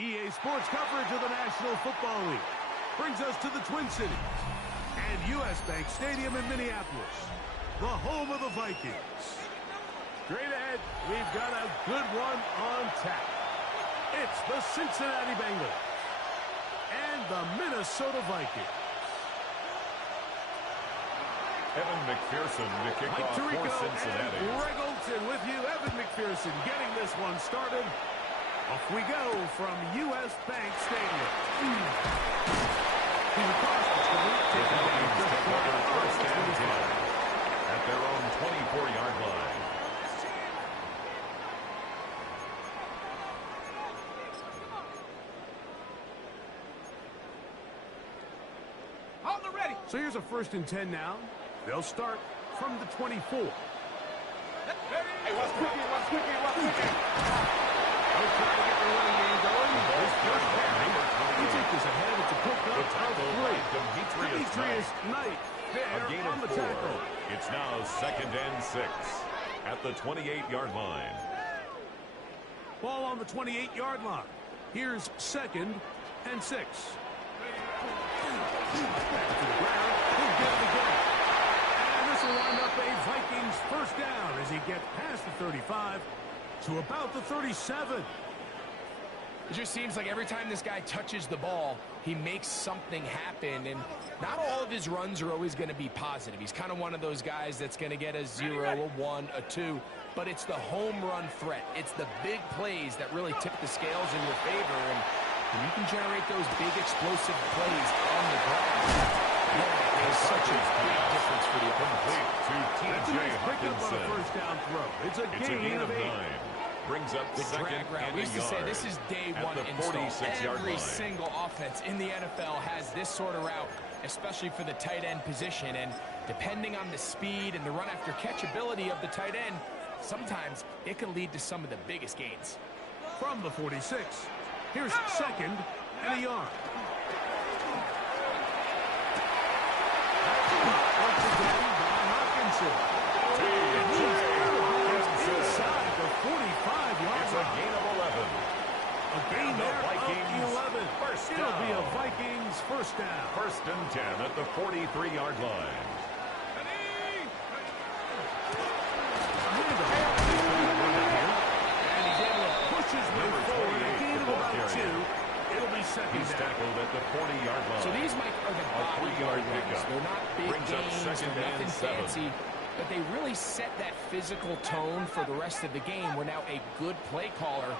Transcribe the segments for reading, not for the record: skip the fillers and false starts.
EA Sports coverage of the National Football League brings us to the Twin Cities and U.S. Bank Stadium in Minneapolis, the home of the Vikings. Straight ahead, we've got a good one on tap. It's the Cincinnati Bengals and the Minnesota Vikings. Evan McPherson to kick off for Cincinnati. And Greg Olsen with you. Evan McPherson getting this one started. Off we go from U.S. Bank Stadium. First and 10 at their own 24-yard line. On the ready. So here's a 1st and 10 now. They'll start from the 24. Hey, what's cooking? They'll try to get the running game going. He takes us ahead. It's a pickup of 3. Demetrius Knight there on the tackle. It's now 2nd and 6 at the 28-yard line. Ball on the 28-yard line. Here's 2nd and 6. Back to the ground. He'll get it again. And this will wind up a Vikings 1st down as he gets past the 35 to about the 37. It just seems like every time this guy touches the ball, he makes something happen, and not all of his runs are always going to be positive. He's kind of one of those guys that's going to get a 0, a 1, a 2, but it's the home run threat. It's the big plays that really tip the scales in your favor, and when you can generate those big explosive plays on the ground, yeah, there's such a big difference for the opponent. To T.J. Hawkinson. On a 1st down throw. It's a gain of 8. Brings up the 2nd drag route. and We used to say this is day one install. Every single offense in the NFL has this sort of route, especially for the tight end position. And depending on the speed and the run after catch ability of the tight end, sometimes it can lead to some of the biggest gains. From the 46, here's 2nd and a yard. Once again by Hawkinson. Inside the 45-yard It's a gain of 11. A gain there Vikings of 11. First It'll down. be a Vikings 1st down. 1st and 10 at the 43-yard line. And he's able to push his way forward. A gain of about 2. It'll be 2nd He's down. tackled at the 40-yard line. So these, Mike, are the bodyguard runs. They're not big Brings up gains, 2nd they're and nothing 7. fancy, but they really set that physical tone for the rest of the game where now a good play caller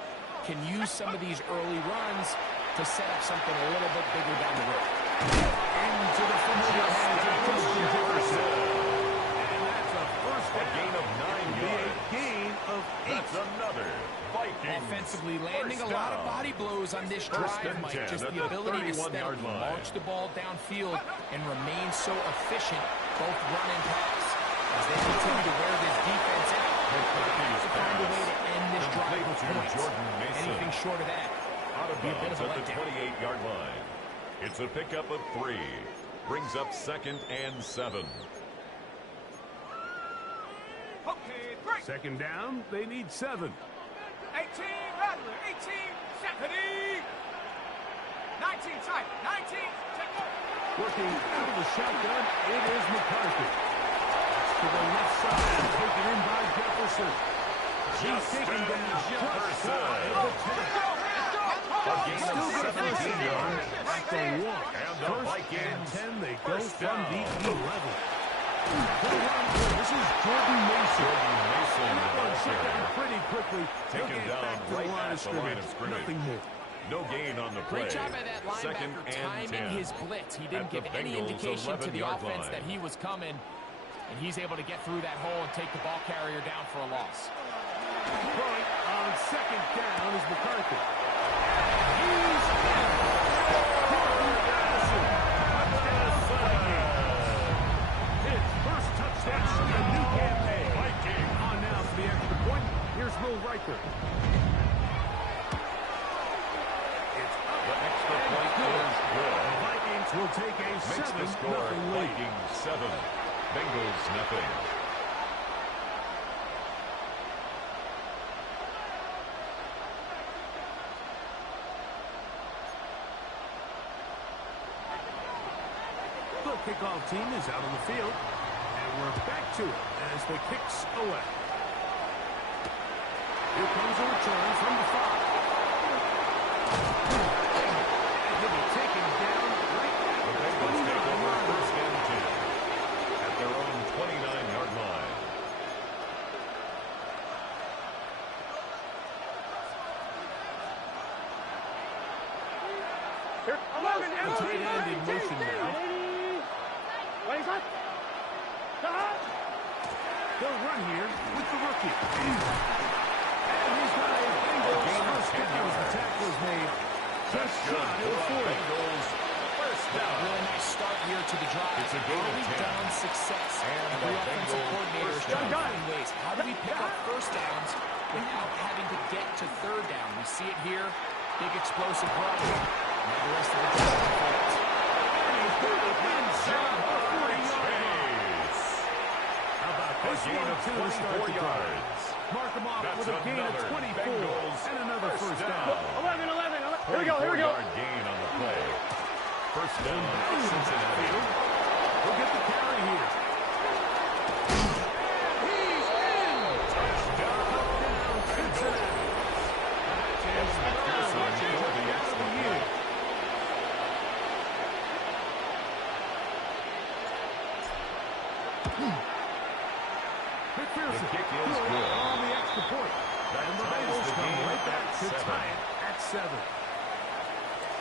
can use some of these early runs to set up something a little bit bigger down the road. Into the familiar hands of Justin Jefferson. And that's a 1st down. A gain of 9 yards. A gain of 8. That's another Vikings. Offensively landing a First lot of down. body blows on this 1st drive, and Mike. 10 Just at the the ability to 31-yard steadily line. launch the ball downfield and remain so efficient, both run and pass. As they continue to wear this defense out, they have to find a way to end this drive with points. Jordan Mason. Anything short of that Out of would be a bit bounds of a at the letdown. 28-yard line. It's a pickup of 3. Brings up 2nd and 7. Okay, great. 2nd down, they need 7. 18, Rattler, 18, Stephanie. 19, tight, 19, take one. Working out of the shotgun, it is McCarthy. To the left side, taken in by Jefferson. He's taken down just shy of the 10. A gain Still of got a 17 first yards. at the 1. And the 1st Vikings and 10, they go first from down. the 11. This is Jordan Mason. Jordan Mason, And that the one ball shut down carrier. pretty quickly. He'll Taken get down back to the right line at of the line scrimmage. of scrimmage. Nothing more. No gain on the play. Great job by that 2nd linebacker and timing 10. his blitz. He didn't At the give any Bengals' indication to the 11-yard offense line. that he was coming, and he's able to get through that hole and take the ball carrier down for a loss. Throwing on 2nd down is McCarthy. He's in. Jordan Addison. Touchdown, Vikings. His first touchdown of the new campaign. Vikings. On now to the extra point. Here's Will Riker. It's up. The extra and point good. is good. The Vikings will take a Makes the score 7-0 lead. Vikings 7, Bengals nothing. The kickoff team is out on the field. And we're back to it as the kick's away. Here comes a return from the 5. And he'll be taken down right at The Bengals take over first and 10 at their own 29-yard line. The tight end in motion now. They'll run here with the rookie. And he's got a Bengals first down as the tackle is made. Just shy of the 40. Bengals first down. Really nice start here to the drive. It's a gain of Early 10. down success. And Every the offensive Bengals coordinator is first trying to down. find ways. How do we pick up first downs without having to get to third down? We see it here. Big explosive run. Now the rest of the drive unfolds. Inside the 40-yard line. Chase. How about A this gain one of to the start 24 the drive? yards. Mark him off That's with a gain of another 24 Bengals and another first down. 11. Here we go. 24-yard gain on the play. First down, Cincinnati. He'll get the carry here. He's in. Touchdown, Cincinnati. It's McPherson for the extra point. McPherson The kick is good. on the extra point. That And the ties Bengals the come game right back at to 7. tie it at 7.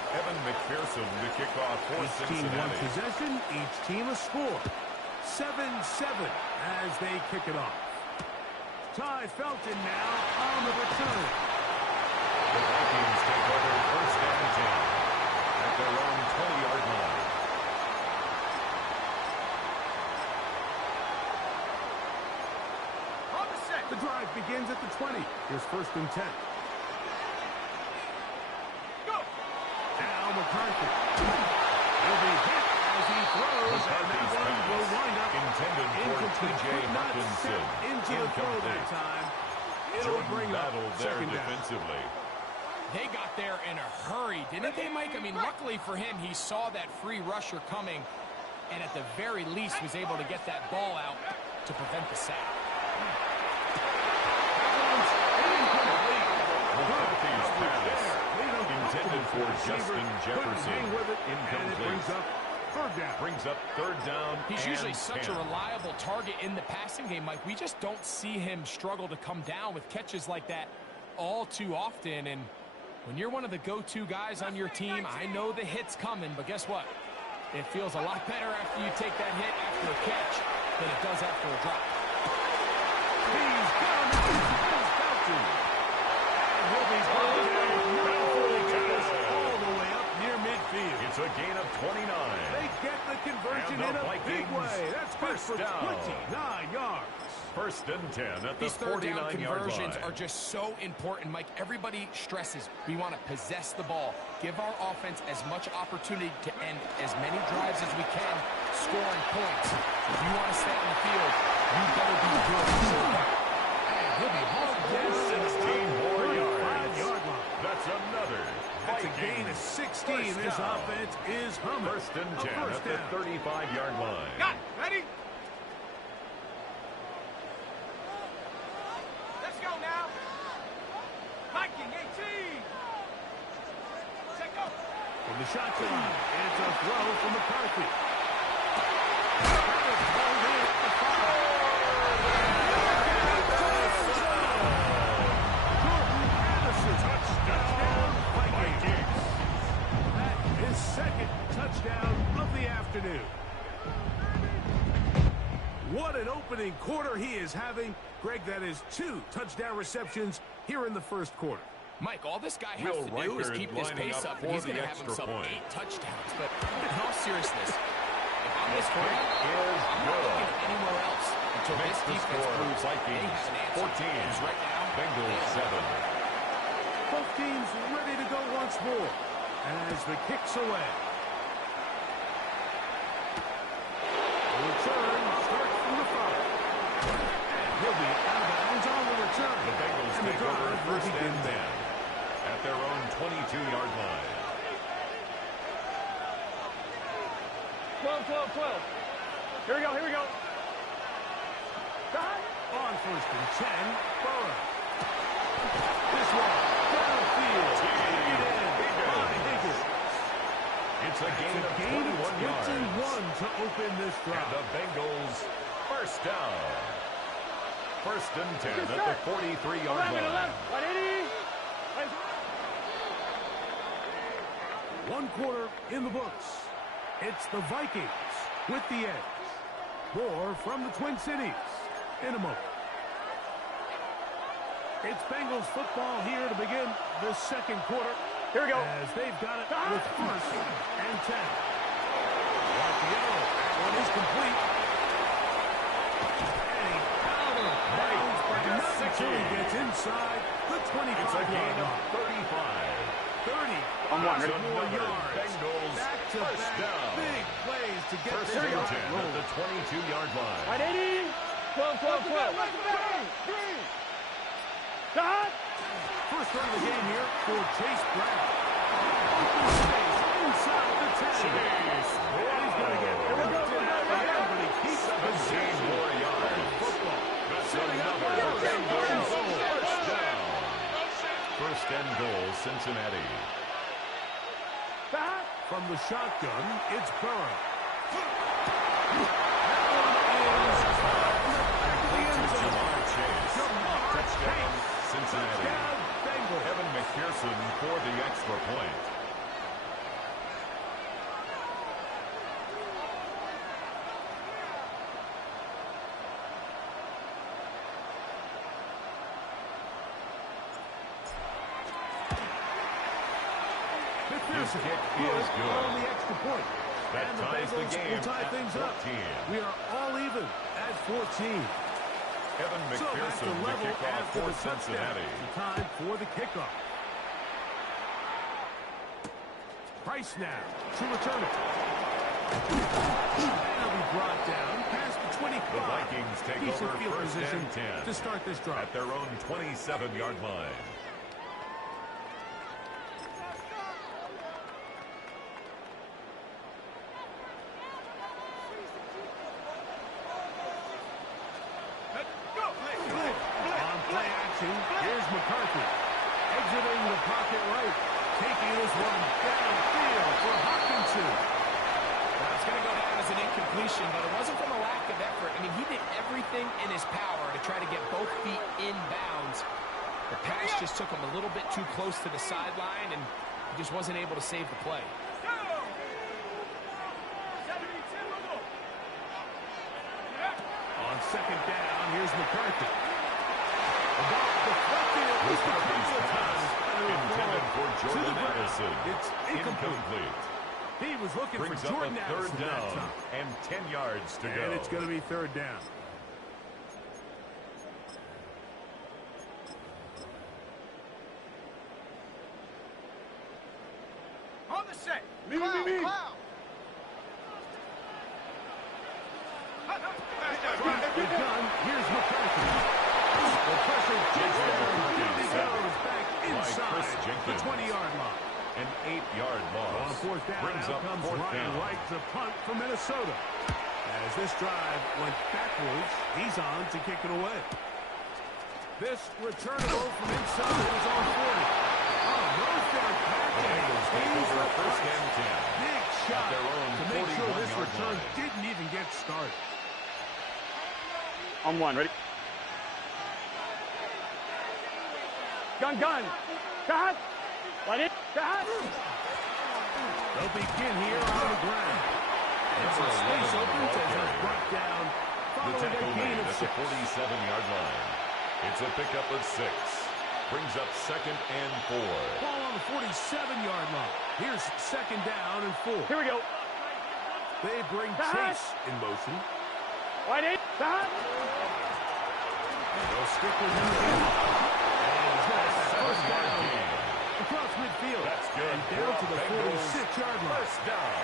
Evan McPherson, the kickoff for Each team one Cincinnati. possession, each team a score. 7-7 as they kick it off. Ty Felton now on the return. The Vikings take over first and 10 at their own 20-yard line. On the set. The drive begins at the 20. Here's first and 10. Go. Now McCarthy. He'll be hit as he throws, and that one will wind up Intended for incomplete. T.J. Could not Hawkinson. step into the throw that Incomplete. time. It'll Jordan bring up battle there second down. defensively. They got there in a hurry, didn't they, Mike? I mean, luckily for him, he saw that free rusher coming and at the very least was able to get that ball out to prevent the sack. McCarthy's pass intended for Justin Jefferson. Incomplete. Brings up third down. He's and usually such 10. a reliable target in the passing game, Mike. We just don't see him struggle to come down with catches like that all too often. And when you're one of the go-to guys on your team, I know the hit's coming, but guess what? It feels a lot better after you take that hit after a catch than it does after a drop. He's gone. Here's Felton. And he'll be brought down before he goes all the way up near midfield. It's a gain of 29. They get the conversion And the in a big Vikings way. That's good first for down. 29 yards. First and 10 at the These third down 49-yard conversions line. are just so important, Mike. Everybody stresses we want to possess the ball, give our offense as much opportunity to end as many drives as we can, scoring points. If you want to stay on the field, you better be good. And he'll be hauled down 16 more yards. 35-yard line. That's another. That's a gain of 16. This offense is humming. First and A 10 first at the down. 35-yard line. Got it. Ready? Let's go now. Viking 18. Set go. From the shotgun, it's a throw from McCarthy. Touchdown, Vikings. That is second touchdown of the afternoon. What an opening quarter he is having. Greg, that is 2 touchdown receptions here in the first quarter. Mike, all this guy has Will to do is Reichard keep this lining pace up up, and for he's going the to have extra himself point. 8 touchdowns. But in all seriousness, if I'm this Kick quarterback, is I'm not good. looking anywhere else until Makes this the defense score proves they Vikings have an answer. 14, Because right now, Bengals they have 7. Both teams ready to go once more as the kick's away. The return starts from the 5. And he'll be out of bounds on the return. The Bengals And the take over drive will first begin and 10 then. at their own 22-yard line. 12. Here we go. On first and 10, Burrow. This one, downfield. Taken in by Higgins. It's a gain of 21 yards. 21 to open this And drive. the Bengals first down. First and 10 at the 43-yard line. 1 quarter in the books. It's the Vikings with the edge. More from the Twin Cities in a moment. It's Bengals football here to begin the second quarter. Here we go. As they've got it with first and 10. Martiello, that one is complete. And he out of bounds, but not until he gets inside the 25-yard It's a gain of line. 35. 30 On one, ready? more Another yards. Bengals Back to first back, down. big plays to get First this and drive 10 at rolling. the 22-yard line. 12. First run of the game here for Chase Brown. Open space inside the 10. And he's going to get knocked it out of here, but he keeps the 17 possession. more yards. Football. That's Setting up another first and Bengals goal. first down. First and goal, Cincinnati. From the shotgun, it's Burrow. Jamar Chase. Touchdown, Cincinnati. Touchdown, Bengals. Evan McPherson for the extra point. McPherson His kick is good. on the extra point. That And the ties the Bengals game will tie at things up. 14. We are all even at 14. Evan So back McPherson to to level kick off after for the touchdown. Cincinnati. Time for the kickoff. Price now to return it. That'll be brought down past the 25. The Vikings take Decent over field first position and 10 to start this drive. at their own 27-yard line. On play action, here's McCarthy. Exiting the pocket right. Taking this one downfield for Hawkinson. Well, it's going to go down as an incompletion, but it wasn't from a lack of effort. I mean, he did everything in his power to try to get both feet in bounds. The pass just took him a little bit too close to the sideline, and he just wasn't able to save the play. On second down, here's McCarthy. The ball deflected at least a couple of times. Intended for To the Jordan ground. Addison. It's incomplete. Incomplete. He was looking Brings for up Jordan a third Addison that down time. and 10 yards to go. And it's going to be third down. On the set. Me. With gun, here's McCarthy. The pressure gets there. Here he goes back inside Chris the Jenkins. 20-yard line. An 8-yard On loss. fourth down, Brings out up comes fourth Ryan down. Wright to punt for Minnesota. As this drive went backwards, he's on to kick it away. This returnable from inside is on 40. Oh, those there Bengals take over first and 10. Big shot their own to make sure this 41-yard return line. didn't even get started. On one, ready? Gun. Cut. Let it. Cut. They'll begin here on the ground. And some space opens as it's brought down The following tackle a gain made of at the 6. 47-yard line. It's a pickup of 6. Brings up second and 4. Ball on the 47-yard line. Here's second down and 4. Here we go. They bring Chase in motion. Let it. Cut. They'll stick with him again. And he's got that first down across midfield. That's good. And down to the Bengals 46-yard line. First down.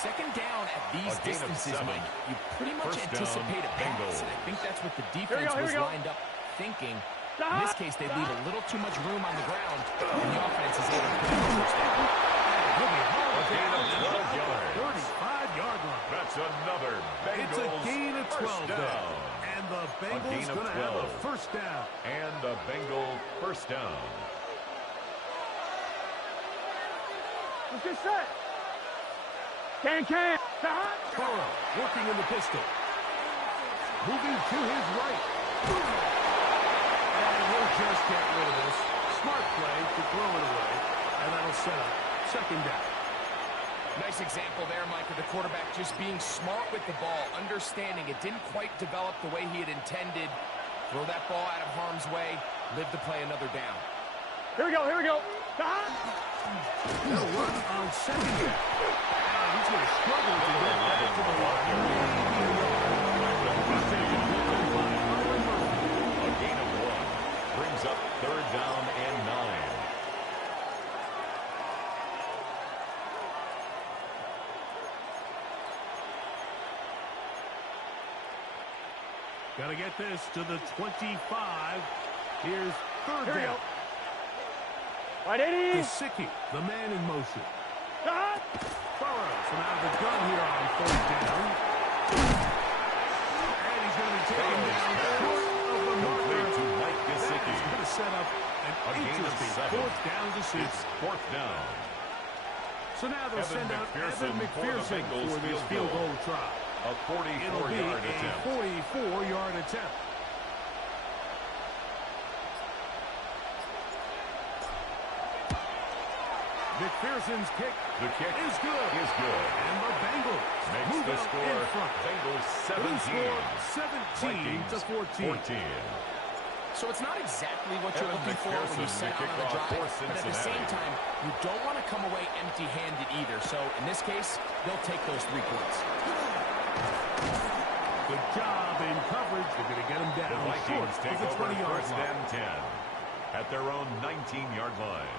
Second down at these A gain of distances, 7. Mike, you pretty much First down, anticipate a Bengals. pass, and I think that's what the Here defense we was go. lined up thinking. In this case, they leave a little too much room on the ground, and the offense is able to put it on first down. He'll be hauled A gain of down 12 yards. 35-yard line. first down. Let's get set. Can. Burrow working in the pistol. Moving to his right. And he'll just get rid of this. Smart play to throw it away. And that'll set up second down. Nice example there, Mike, of the quarterback just being smart with the ball, understanding it didn't quite develop the way he had intended. Throw that ball out of harm's way, live to play another down. Here we go. They'll run on second down. And he's going to struggle to get back to the line. A gain of 1 brings up third down and 9. Got to get this to the 25. Here's third Here we down. go. Right, 80. Gesicki, the man in motion. Burrows from out of the gun here on third down. And he's going to be taken down short of the marker. To Mike Gesicki. He's going to set up an A gain of interesting 7. fourth down decision. It's fourth down. So now they'll Evan send out McPherson Evan for the McPherson Bengals for this field field goal try. A It'll be 44-yard a attempt. 44-yard attempt. McPherson's kick The kick is good. is good. And the Bengals Makes move the out score in front. Bengals New 17. score 17 to 14. 14. So it's not exactly what you're Evan looking for when you McPherson set to out on kick a off drive, for but at the same Cincinnati. time, you don't want to come away empty-handed either. So in this case, they'll take those 3 points. Good job in coverage. They're going to get him The down short Vikings of take the over 20-yard first line. and 10 at their own 19-yard line.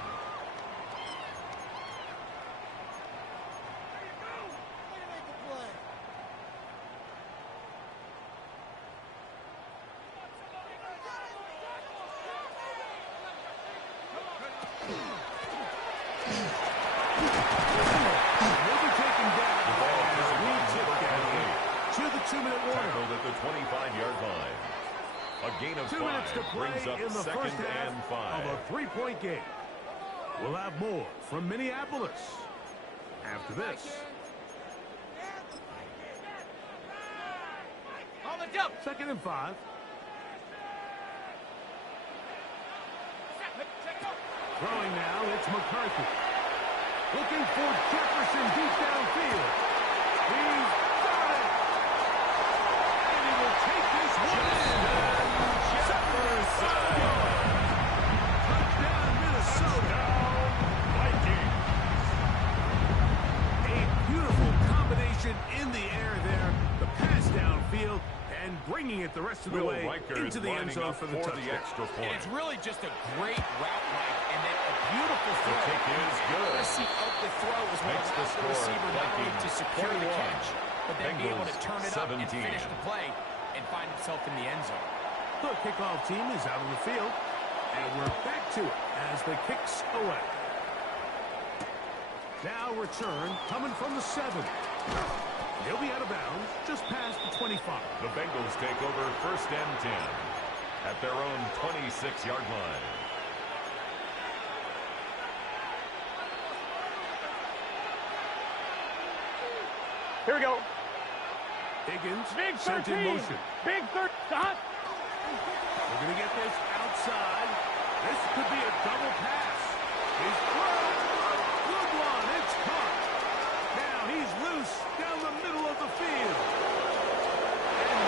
They'll be taken down. The ball as is we on tip number down 28. to the 2-minute warning. Tackled at the 25-yard line. A gain of 2 minutes to 5 play brings up in the first second half and 5. of a 3-point game. We'll have more from Minneapolis after this. On the jump. Second and 5. Throwing now, it's McCarthy. Looking for Jefferson deep downfield. He's got it. And he will take this one in. Jefferson. Touchdown, Minnesota. Vikings. A beautiful combination in the air there. The pass downfield and bringing it the rest of the Will way Riker into is the end lining zone up for the touchdown. extra And point. it's really just a great route, Mike, and then a beautiful The throw. kick is good. Accuracy of the throw is what Makes the allows the score receiver not only to Vikings secure the 21. catch, but then be able to Bengals turn it up and 17. finish the play and find himself in the end zone. The kickoff team is out on the field, and we're back to it as the kicks away. Now return coming from the 7. He'll be out of bounds just past the 25. The Bengals take over first and 10 at their own 26-yard line. Here we go. Higgins Big sent 13. in motion. Big 13. We're going to get this outside. This could be a double pass. He's thrown. Good one. It's caught. Now he's loose down the middle of the field. And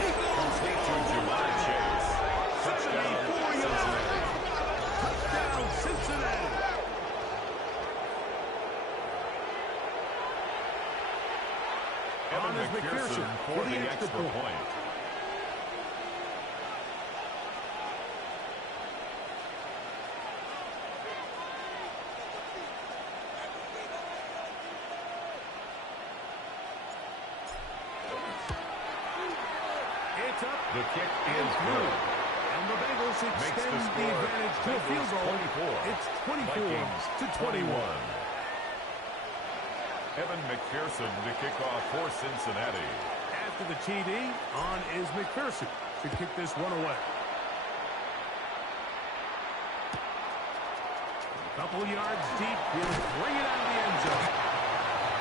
he goes To Jamar Chase. Touchdown, 74 yards. Cincinnati. Touchdown, Cincinnati. Evan On is McPherson for the extra point. It's up. The kick And is through. good. And the Bengals Makes extend the the score advantage to a field goal. 24. It's 24 Vikings to 21. Evan McPherson to kick off for Cincinnati. After the TD, on is McPherson to kick this one away. Couple yards deep. He'll bring it out of the end zone.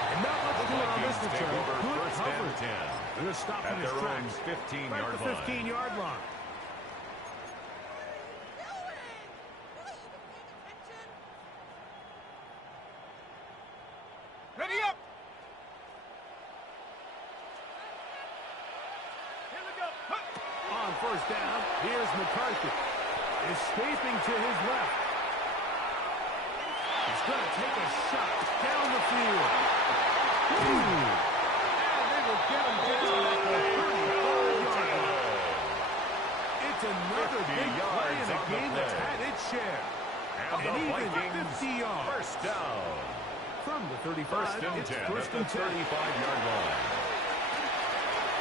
And not much to it on this Vikings take return. over Good first and coverage. 10 They're going to stop at in his their own tracks. 15-yard Right at the line. 15-yard line. Ready up. Here we go. On first down, here's McCarthy. Escaping to his left. He's going to take a shot down the field. And they will get him down at the 35-yard line. It's another big play in a game that's had its share. And the even Vikings 50 yards. first down. From the 35, First and it's 10 first at and the 10. 35-yard line.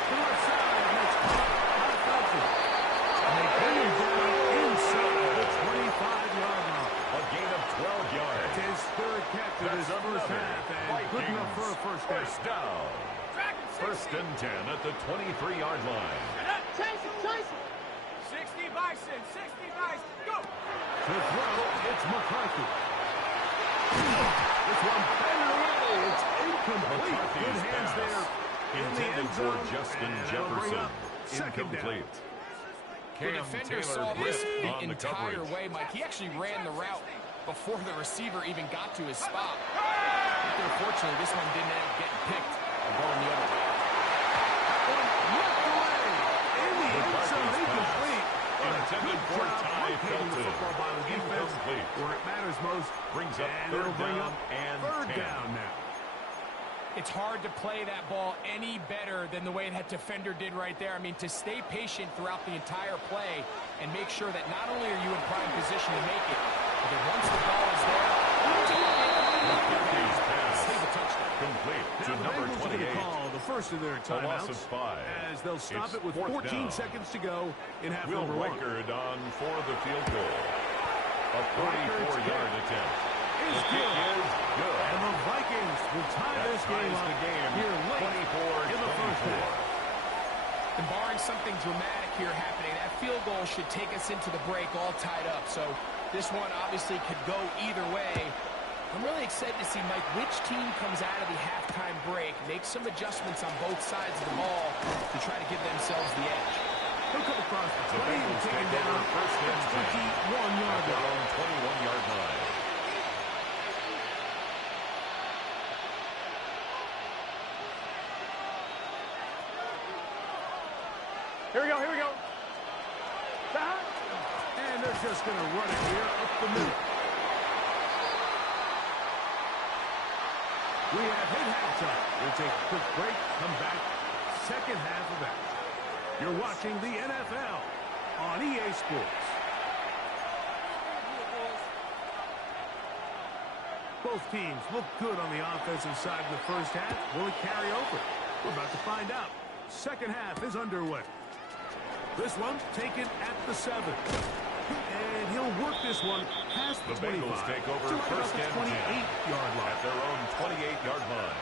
To the left side, that's caught by Felton. And they bring him down inside the 25-yard line. A gain of 12 yards. That's his third catch of this first half, and good enough for a first down. First down. First and 10 at the 23-yard line. Chase him, chase him. 60 Bison, 60 Bison. Go. To throw, it's McCarthy. This one batted away. It's incomplete. McCarthy's Good hands pass there in the intended end for zone. Justin And that'll bring Jefferson. up second down. Incomplete. The defender Taylor saw this hit the on the entire coverage. way, Mike. He actually ran the route before the receiver even got to his spot. But unfortunately, this one didn't end up getting picked and going the other way. Knocked away in the end zone. McCarthy's Incomplete. Intended for Ty Locating the Felton. football by the defense Incomplete. where it matters most. Brings up And third it'll bring down up and third 10. down now. It's hard to play that ball any better than the way that defender did right there. I mean, to stay patient throughout the entire play and make sure that not only are you in prime position to make it, but that once the ball is there, McCarthy's pass save a touchdown. complete to Now the number Bengals are going to 28. call the first of their A loss timeouts of 5. as they'll stop It's it with fourth 14 down. seconds to go in half Will number one. Reichard on for the field goal. A 44-yard attempt. Is The kick good. is good. And the Vikings will tie That this game ties up the game here late in the first 24-24. half. And barring something dramatic here happening, that field goal should take us into the break all tied up. So this one obviously could go either way. I'm really excited to see, Mike, which team comes out of the halftime break, make some adjustments on both sides of the ball to try to give themselves the edge. He'll come across the The 20 and Bengals take him take down over first at and 10 the 21-yard at their line. own 21-yard line. Here we go, here we go. And they're just going to run it here up the middle. We have hit halftime. We'll take a quick break, come back, second half of action. You're watching the NFL on EA Sports. Both teams look good on the offensive side in the first half. Will it carry over? We're about to find out. Second half is underway. This one taken at the 7. And he'll work this one past the The 25. Bengals take over to right first about and the 10 28-yard line. at their own 28-yard line.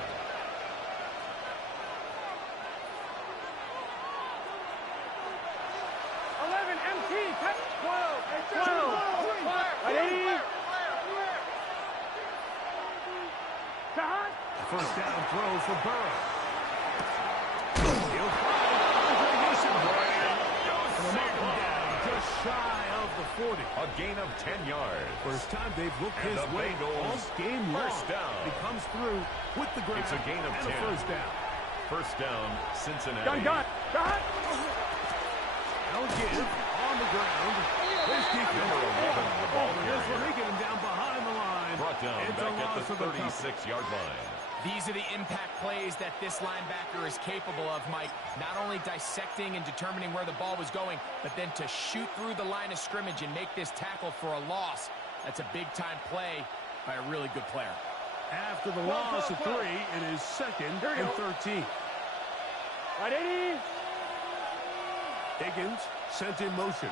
First down throw for Burrow. He'll find Andre Nissenberg. And they'll knock him down just shy of the 40. A gain of 10 yards. First time they've looked And his the way Bengals all game long. first down. He comes through with the grab It's a gain of and 10. a first down. First down, Cincinnati. Now give on the ground. His defense. Number 11, the ball Over this one, carrier. they get him down behind the line. Brought down It's a back at loss the of a couple. 36-yard line. These are the impact plays that this linebacker is capable of, Mike. Not only dissecting and determining where the ball was going, but then to shoot through the line of scrimmage and make this tackle for a loss. That's a big-time play by a really good player. After the loss of 3, it is second and 13. Higgins sent in motion.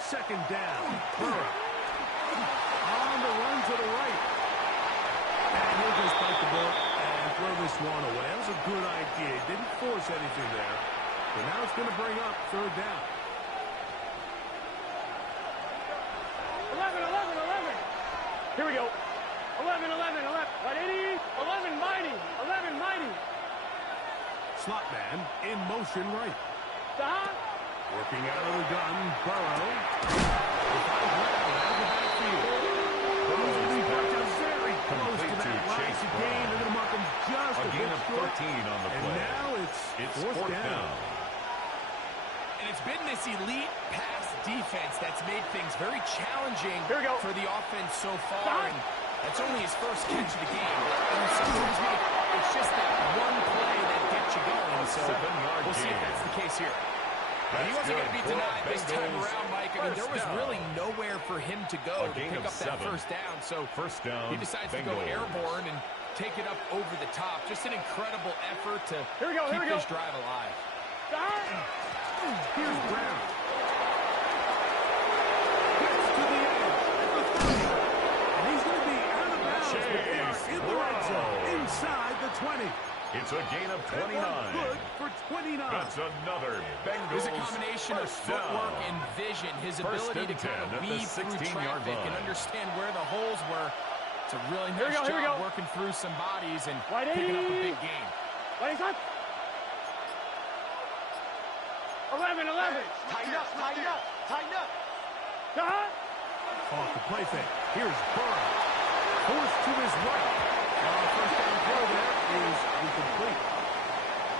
Second down. Burrow. On the run to the right. And he'll just bite the ball and throw this one away. That was a good idea. Didn't force anything there. But now it's going to bring up third down. 11. Here we go. 11, 11, 11. 180. 11, mighty. 11, mighty. Slot man in motion right. Stop. Working out of the gun, Burrow. Finds ground out of the backfield. Burrow's going to be brought down very close to that last gain. They're going to mark him just a bit gain of short. 13 on the And play. now it's fourth down. And it's been this elite pass defense that's made things very challenging Here we go. for the offense so far. And that's only his first catch of the game. And sometimes, Mike, it's just that one play that gets you going. So 7-yard we'll see if gain. that's the case here. And he wasn't going to be denied this time around, Mike. I mean, there was really nowhere for him to go to pick up that first down. So first down, he decides to go airborne and take it up over the top. Just an incredible effort to keep this drive alive. Stop. Here's Brown. Gets to the edge at the 30. And he's going to be out of bounds. But they are in the red zone, inside the 20. It's a gain of 29. Good for 29. That's another Bengals. There's a combination of footwork and vision, his ability to kind of weave through traffic and understand where the holes were. It's a really nice job working through some bodies and picking up a big gain. 11, 11. Tighten up, tighten up, tighten up. Stop. Off the play fake. Here's Burrow. Forced to his right. First down throw there is incomplete.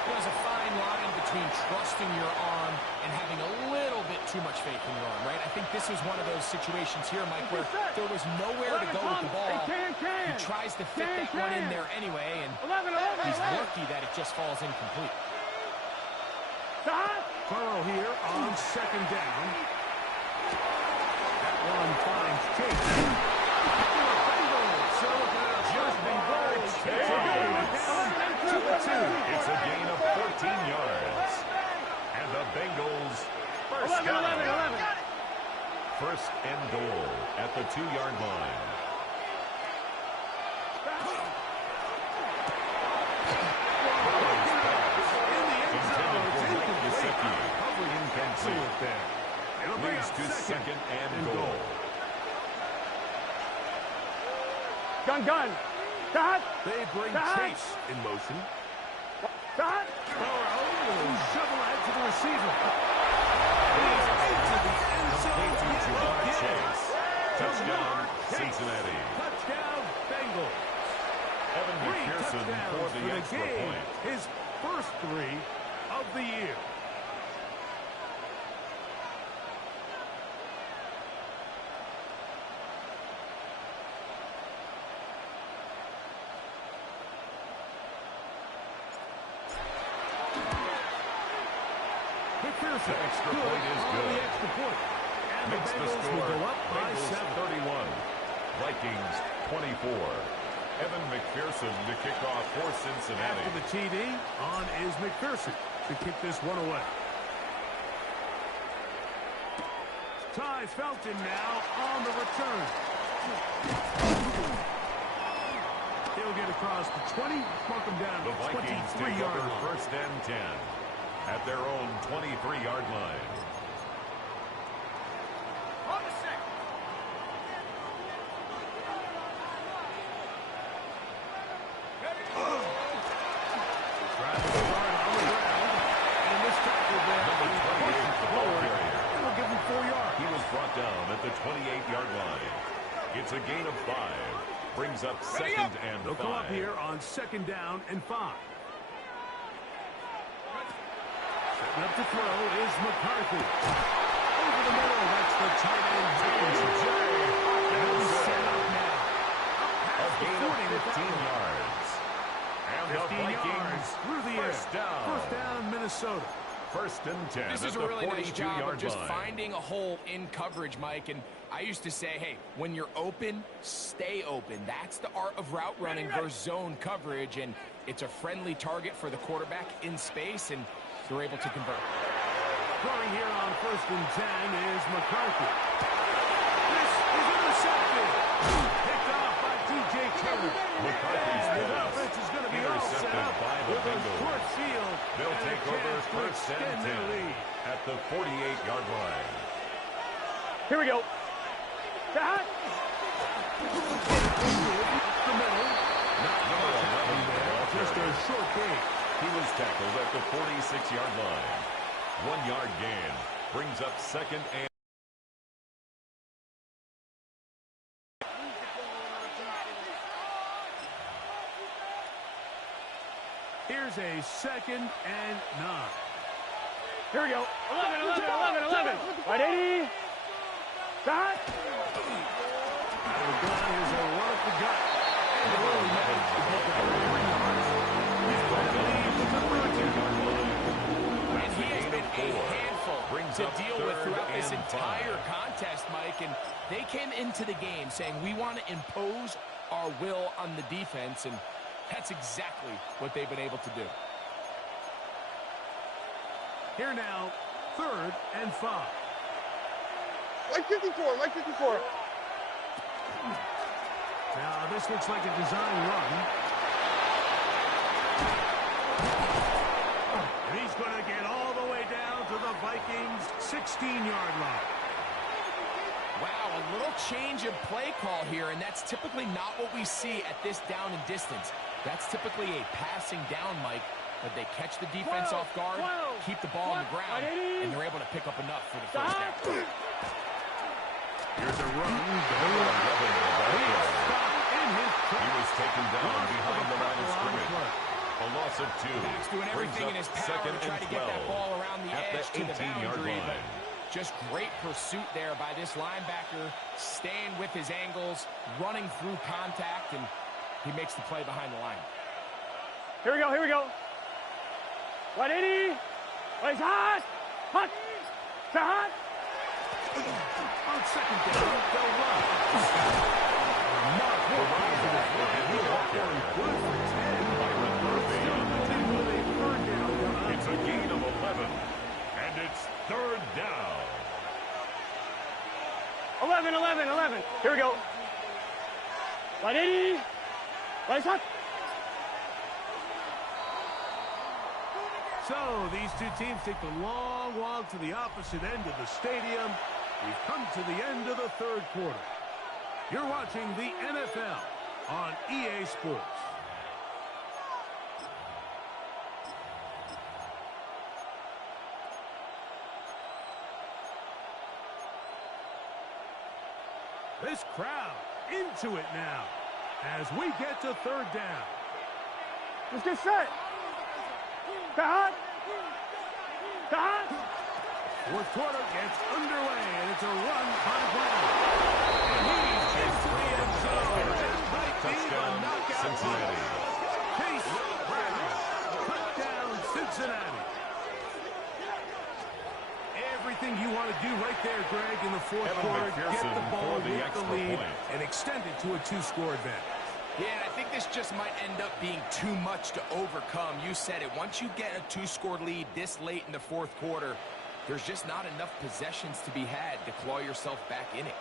There's a fine line between trusting your arm and having a little bit too much faith in your arm, right? I think this was one of those situations here, Mike, where there was nowhere to go with the ball. He tries to fit that one in there anyway, and he's lucky that it just falls incomplete. Burrow here on second down. That one finds Chase. It's a gain of 14 yards. And the Bengals first down. First and goal at the 2-yard line. Leads to second and goal. Gun. Stop. They bring Chase in motion. Stop. Burrow will shovel ahead to the receiver. He's into the end zone. Chase. Touchdown, Cincinnati. Touchdown, Bengals. Evan McPherson for the extra point. His first 3 of the year. The extra point is good. The extra point. And Makes the Bengals score. will go up by Bengals 7. 31. Vikings 24. Evan McPherson to kick off for Cincinnati. After the TD, on is McPherson to kick this one away. Ty Felton now on the return. He'll get across the 20, mark him down The to Vikings take 23-yard over line. first and 10 at their own 23-yard line. On the set. Driving hard on the ground. And this tackle there Number is 28, pushed the ball forward. carrier. It'll give him 4 yards. He was brought down at the 28-yard line. It's a gain of 5. Brings up second and They'll come up 5. here on second down and 5. Setting up to throw is McCarthy. Over the middle, that's the tight end, James J. And he's set up now. A gain of 15 yards. And the 15 yards Vikings through the air. first down. First down, Minnesota. First and 10 This at is a the really nice job of 42-yard just line. finding a hole in coverage, Mike. And I used to say, hey, when you're open, stay open. That's the art of route running versus zone coverage. And it's a friendly target for the quarterback in space, and they're able to convert. Throwing here on first and 10 is McCarthy. This is intercepted. Picked off by D.J. Taylor. McCarthy's And his pass offense is going to be all set intercepted up by the with a Bengals. short field. They'll and a take over chance to first and extend 10 their lead. at the 48-yard line. Here we go. Stop. The middle. Not Number 11 there. Just a short gain. He was tackled at the 46-yard line. 1 yard gain brings up second and. Here's a 2nd and 9. Here we go. 11. Right, 80. Start. Here's a run up the gut. And the early managed to pick up 3 yards. He's going to leave with the 13-yard line. And he has been a handful to deal with throughout this entire contest, Mike. And they came into the game saying, we want to impose our will on the defense, and that's exactly what they've been able to do. Here now, 3rd and 5. Like 54. Now, this looks like a design run. And he's going to get all the way down to the Vikings' 16-yard line. Wow, a little change of play call here, and that's typically not what we see at this down and distance. That's typically a passing down, Mike, but they catch the defense off guard, keep the ball on the ground, and they're able to pick up enough for the first down. Here's a run. He was taken down behind the line of scrimmage. A loss of 2. He's doing everything in his power to try to get that ball around the edge to the boundary. But just great pursuit there by this linebacker, staying with his angles, running through contact, and he makes the play behind the line. Here we go. 180. It's hot. Hot. On 2nd down, they'll run. Mark good for 10. It's a gain of 11, and it's 3rd down. 11. Here we go. 180. It's hot. So these two teams take the long walk to the opposite end of the stadium. We've come to the end of the 3rd quarter. You're watching the NFL on EA Sports. This crowd into it now as we get to 3rd down. Let's get set. Hot. 4th quarter gets underway, and it's a run by Brown. And he's into the end zone. This might be the knockout Cincinnati. Chase Brown. Touchdown, Cincinnati. Everything you want to do right there, Greg, in the 4th quarter. Get the ball with the lead and extend it to a 2-score advantage. Yeah, I think this just might end up being too much to overcome. You said it. Once you get a 2-score lead this late in the 4th quarter, there's just not enough possessions to be had to claw yourself back in it.